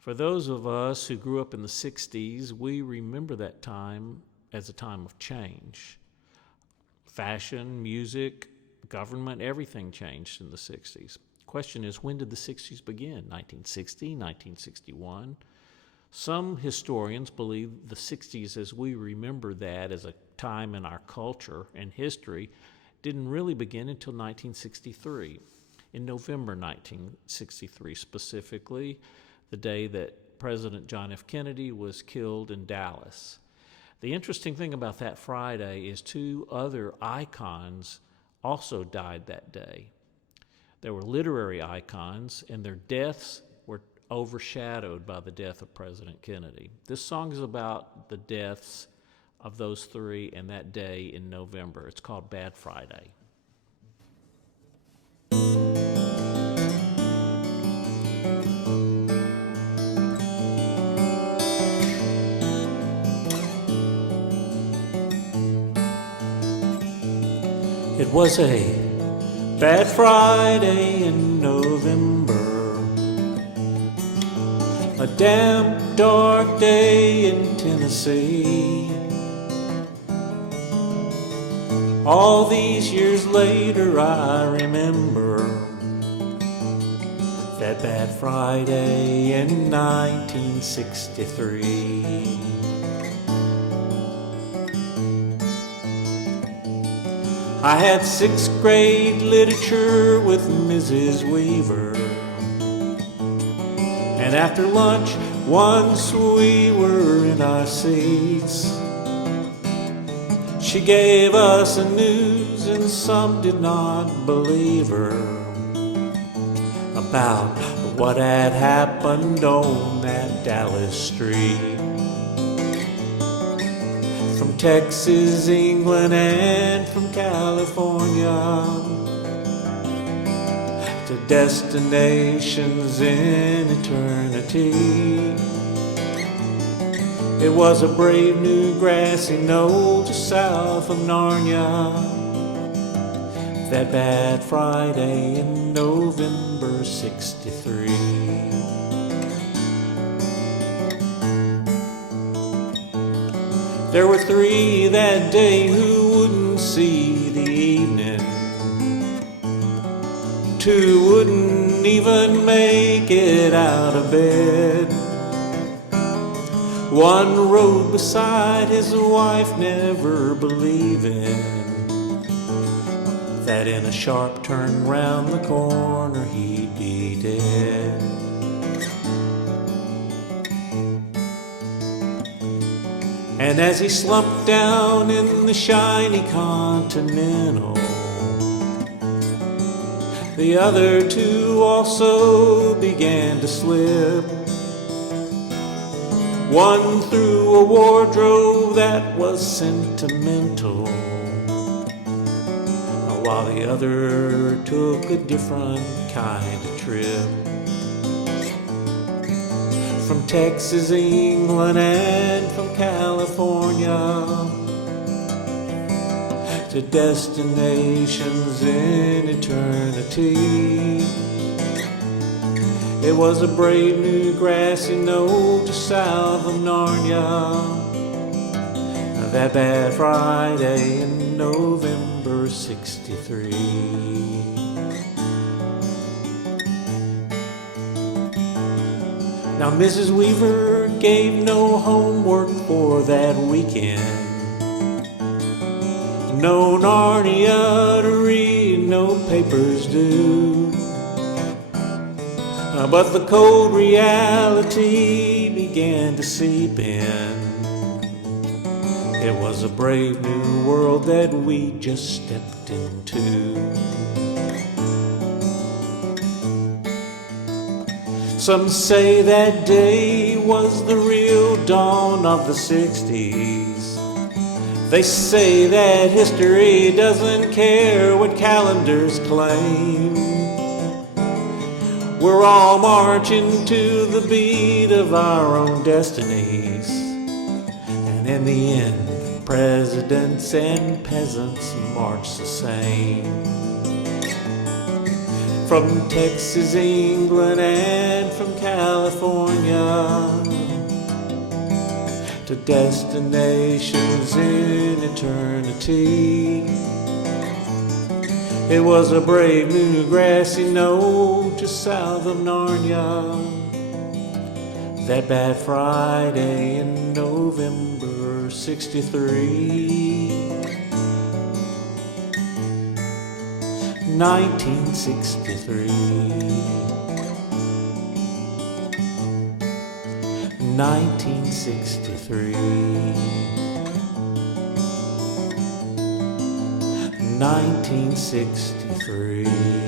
For those of us who grew up in the 60s, we remember that time as a time of change. Fashion, music, government, everything changed in the 60s. Question is, when did the 60s begin? 1960, 1961? Some historians believe the 60s, as we remember that as a time in our culture and history, didn't really begin until 1963. In November 1963 specifically, the day that President John F. Kennedy was killed in Dallas. The interesting thing about that Friday is two other icons also died that day. There were literary icons, and their deaths were overshadowed by the death of President Kennedy. This song is about the deaths of those three and that day in November. It's called Bad Friday. It was a bad Friday in November, a damp, dark day in Tennessee. All these years later I remember that bad Friday in 1963. I had sixth grade literature with Mrs. Weaver, and after lunch once we were in our seats, she gave us the news, and some did not believe her, about what had happened on that Dallas street. From Texas, England, and from California to destinations in eternity. It was a brave new grassy knoll just south of Narnia, that bad Friday in November '63. There were three that day who wouldn't see the evening. Two wouldn't even make it out of bed. One rode beside his wife, never believing that in a sharp turn round the corner he'd be dead. And as he slumped down in the shiny Continental, the other two also began to slip. One through a wardrobe that was sentimental, while the other took a different kind of trip. From Texas, England, and from California to destinations in eternity. It was a brave new grassy knoll just south of Narnia, that bad Friday in November '63. Now Mrs. Weaver gave no homework for that weekend, no Narnia to read, no papers due. But the cold reality began to seep in. It was a brave new world that we just stepped into. Some say that day was the real dawn of the '60s. They say that history doesn't care what calendars claim. We're all marching to the beat of our own destinies. And in the end, presidents and peasants march the same. From Texas, England, and from California to destinations in eternity. It was a brave new grassy knoll just south of Narnia that bad Friday in November '63. 1963. 1963. 1963.